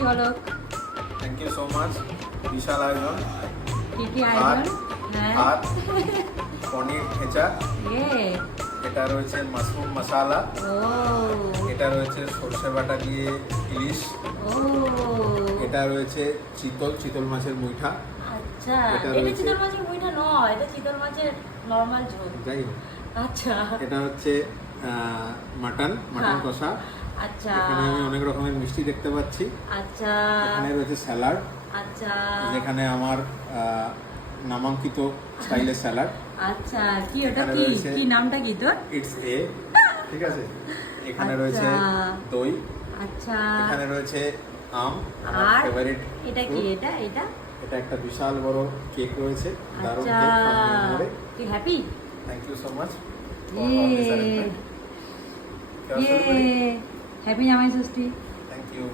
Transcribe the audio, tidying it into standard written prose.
ষষ্ঠী বলো। Thank you so much. বিশাল আয়োজন। কি কি আয়োজন? হ্যাঁ, ভাত, পনির ভেজা, ইয়ে, এটা রয়েছে মাশরুম মশালা, ও, এটা রয়েছে সর্ষে বাটা দিয়ে ইলিশ, ও, এটা রয়েছে চিতল মাছের মুইঠা, আচ্ছা, এটা এটা রয়েছে- চিতল মাছের মুইঠা নয়, এটা চিতল মাছের নরমাল ঝোল। যাই হোক, আচ্ছা, এটা হচ্ছে মাটন হ্যাঁ। কষা। আচ্ছা, এখানে আমি অনেক রকমের মিষ্টি দেখতে পাচ্ছি। আচ্ছা, এখানে রয়েছে স্যালাড, আচ্ছা, যেখানে আমার নামাঙ্কিত স্টাইলের স্যালাড। আচ্ছা, কি ওটা এখানে কি রয়েছে- কি নামটা কি তোর? ইটস এ, ঠিক আছে। এখানে আচ্ছা। রয়েছে দই, আচ্ছা, এখানে রয়েছে আম, আমার আর ফেভারিট। এটা কি? এটা এটা একটা বিশাল বড় কেক রয়েছে, দারুণ আচ্ছা, কেক from Myanmar-এ। তুই happy? Thank you so much for ইয়ে, অল দিস অ্যারেঞ্জমেন্ট। ইয়ে, happy Jamai Shasthi. Thank you.